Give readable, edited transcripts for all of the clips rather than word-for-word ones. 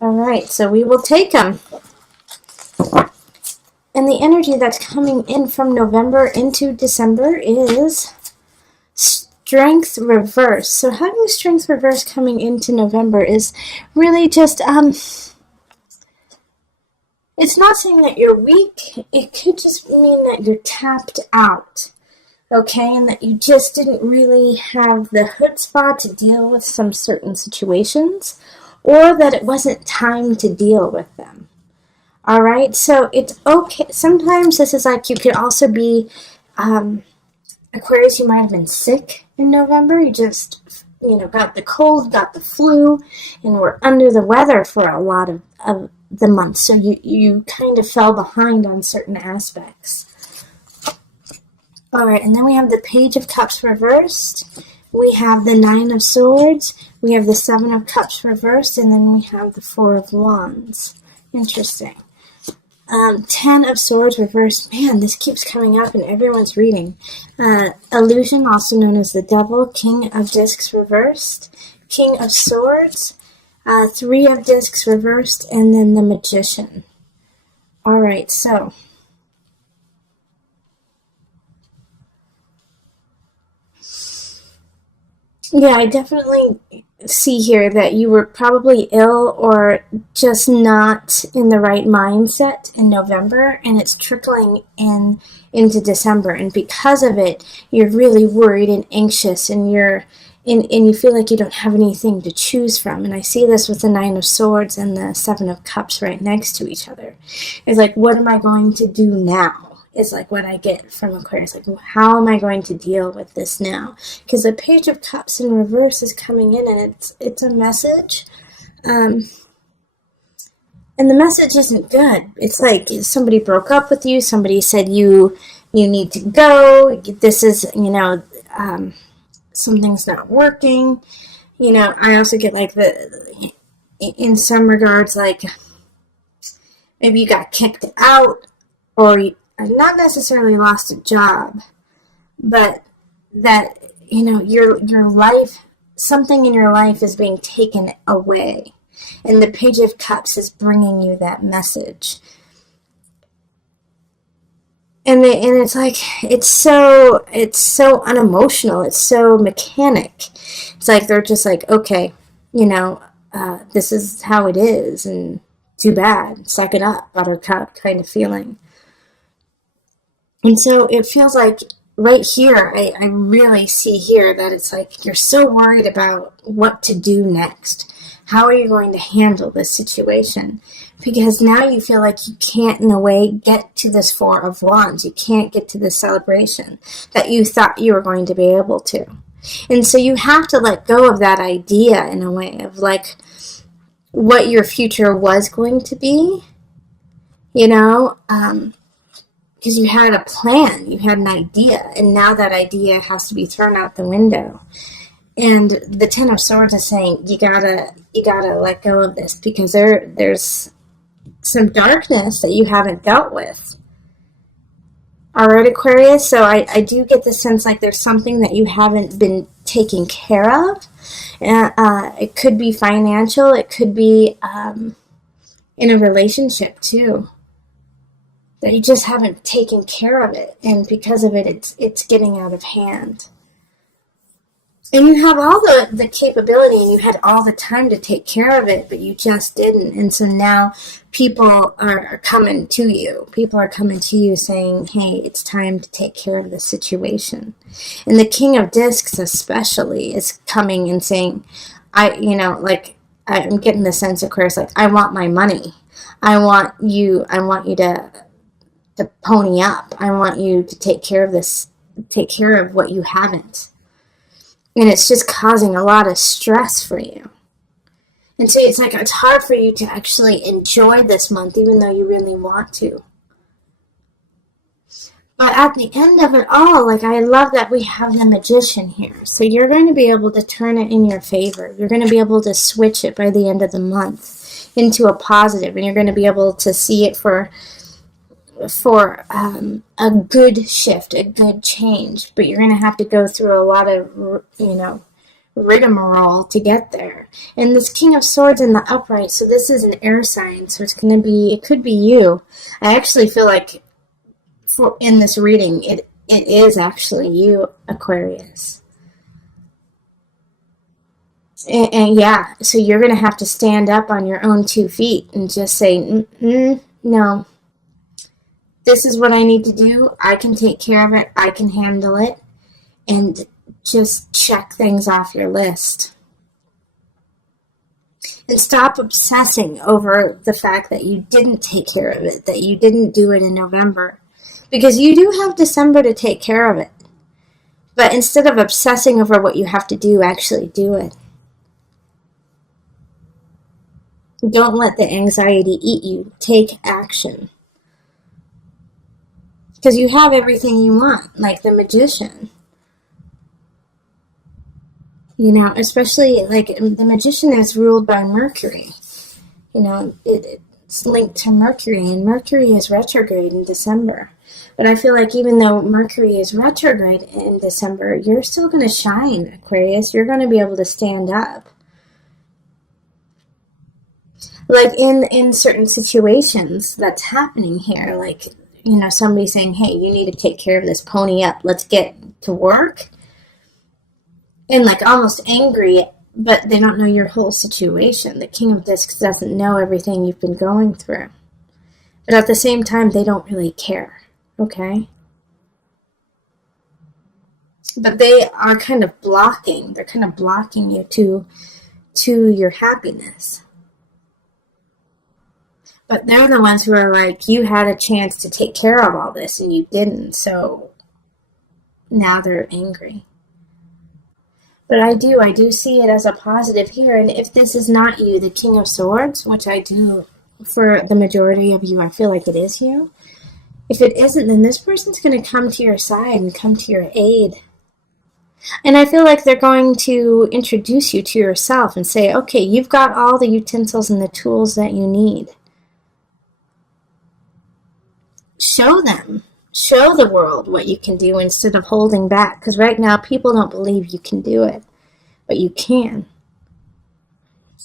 All right, so we will take them. And the energy that's coming in from November into December is Strength Reverse. So having Strength Reverse coming into November is really just, it's not saying that you're weak. It could just mean that you're tapped out. Okay, and that you just didn't really have the chutzpah to deal with some certain situations, or that it wasn't time to deal with them. All right, so it's okay. Sometimes this is like you could also be Aquarius. You might have been sick in November. You just, got the cold, got the flu, and were under the weather for a lot of the month. So you kind of fell behind on certain aspects. All right, and then we have the Page of Cups reversed. We have the Nine of Swords. We have the Seven of Cups reversed, and then we have the Four of Wands. Interesting. 10 of Swords reversed. Man, this keeps coming up in everyone's reading. Illusion, also known as the Devil. King of Discs reversed. King of Swords. 3 of Discs reversed, and then the Magician. All right, so yeah, I definitely see here that you were probably ill or just not in the right mindset in November, and it's trickling into December, and because of it, you're really worried and anxious, and you feel like you don't have anything to choose from. And I see this with the Nine of Swords and the Seven of Cups right next to each other. It's like, what am I going to do now? Is like what I get from Aquarius. Like, how am I going to deal with this now? Because the Page of Cups in reverse is coming in, and it's a message. And the message isn't good. It's like somebody broke up with you. Somebody said you need to go. This is, something's not working. I also get like in some regards, like maybe you got kicked out, or not necessarily lost a job, but that, your life, something in your life is being taken away. And the Page of Cups is bringing you that message. And it's like, it's so unemotional. It's so mechanic. It's like, they're just like, okay, this is how it is, and too bad, suck it up, buttercup kind of feeling. And so it feels like right here, I really see here that it's like you're so worried about what to do next. How are you going to handle this situation? Because now you feel like you can't, in a way, get to this Four of Wands. You can't get to this celebration that you thought you were going to be able to. And so you have to let go of that idea, in a way, of like what your future was going to be, because you had a plan, you had an idea, and now that idea has to be thrown out the window. And the Ten of Swords is saying you gotta let go of this, because there's some darkness that you haven't dealt with. All right, Aquarius. So I do get the sense like there's something that you haven't been taking care of. It could be financial. It could be in a relationship too, that you just haven't taken care of it, and because of it, it's getting out of hand. And you have all the capability, and you had all the time to take care of it, but you just didn't. And so now people are coming to you. People are coming to you saying, hey, it's time to take care of this situation. And the King of Discs especially is coming and saying, I'm getting the sense, of course, like, I want my money. I want you to pony up. I want you to take care of this, take care of what you haven't. And it's just causing a lot of stress for you. And so it's like, it's hard for you to actually enjoy this month, even though you really want to. But at the end of it all, like, I love that we have the Magician here. So you're going to be able to turn it in your favor. You're going to be able to switch it by the end of the month into a positive, and you're going to be able to see it for a good shift, a good change. But you're going to have to go through a lot of, rigmarole to get there. And this King of Swords in the upright, so this is an air sign, so it could be you. I actually feel like in this reading, it is actually you, Aquarius. And yeah, so you're going to have to stand up on your own 2 feet and just say, no, this is what I need to do. I can take care of it. I can handle it. And just check things off your list. And stop obsessing over the fact that you didn't take care of it, that you didn't do it in November. Because you do have December to take care of it. But instead of obsessing over what you have to do, actually do it. Don't let the anxiety eat you. Take action. Because you have everything you want, like the Magician. You know, especially like the Magician is ruled by Mercury. You know, it's linked to Mercury, and Mercury is retrograde in December. But I feel like even though Mercury is retrograde in December, you're still going to shine, Aquarius. You're going to be able to stand up. Like in certain situations that's happening here, like, you know, somebody saying, hey, you need to take care of this, pony up, let's get to work. And like almost angry, but they don't know your whole situation. The King of Discs doesn't know everything you've been going through. But at the same time, they don't really care, okay? But they are kind of blocking. They're kind of blocking you to your happiness. But they're the ones who are like, you had a chance to take care of all this and you didn't, so now they're angry. But I do see it as a positive here. And if this is not you, the King of Swords, which I do for the majority of you, I feel like it is you. If it isn't, then this person's going to come to your side and come to your aid. And I feel like they're going to introduce you to yourself and say, okay, you've got all the utensils and the tools that you need. Show them. Show the world what you can do instead of holding back. Because right now, people don't believe you can do it. But you can.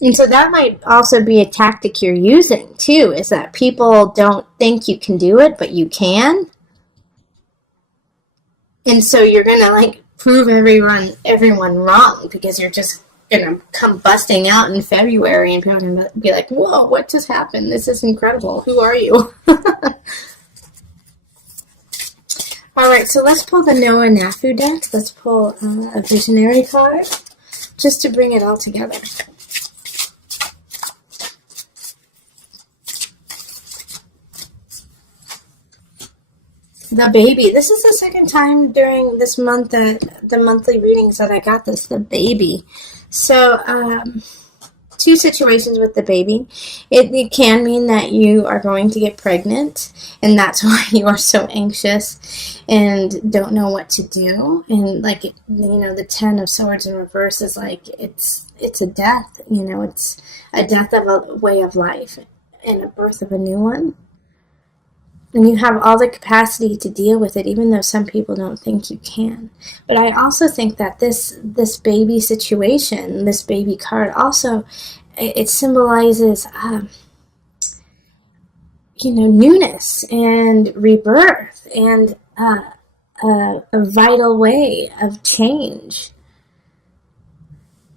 And so that might also be a tactic you're using, too. Is that people don't think you can do it, but you can. And so you're going to, like, prove everyone wrong. Because you're just going to come busting out in February. And people are going to be like, whoa, what just happened? This is incredible. Who are you? All right, so let's pull the Noah Nafu deck. Let's pull a visionary card just to bring it all together. The baby. This is the second time during this month that the monthly readings that I got this, the baby. So, two situations with the baby. It can mean that you are going to get pregnant, and that's why you are so anxious and don't know what to do. And like, you know, the 10 of Swords in reverse is like, it's a death, you know, it's a death of a way of life and a birth of a new one. And you have all the capacity to deal with it, even though some people don't think you can. But I also think that this baby situation, this baby card, also, it symbolizes, newness and rebirth and a vital way of change.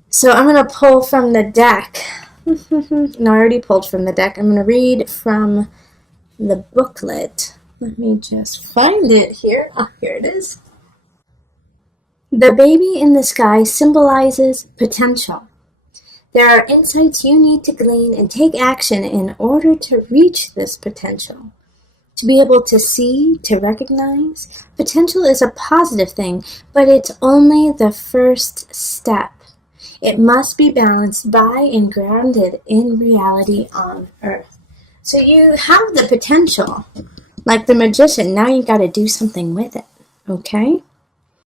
So I'm going to pull from the deck. No, I already pulled from the deck. I'm going to read from the booklet. Let me just find it here. Oh, here it is. The baby in the sky symbolizes potential. There are insights you need to glean and take action in order to reach this potential. To be able to see, to recognize, potential is a positive thing, but it's only the first step. It must be balanced by and grounded in reality on Earth. So you have the potential, like the Magician. Now you got to do something with it, okay?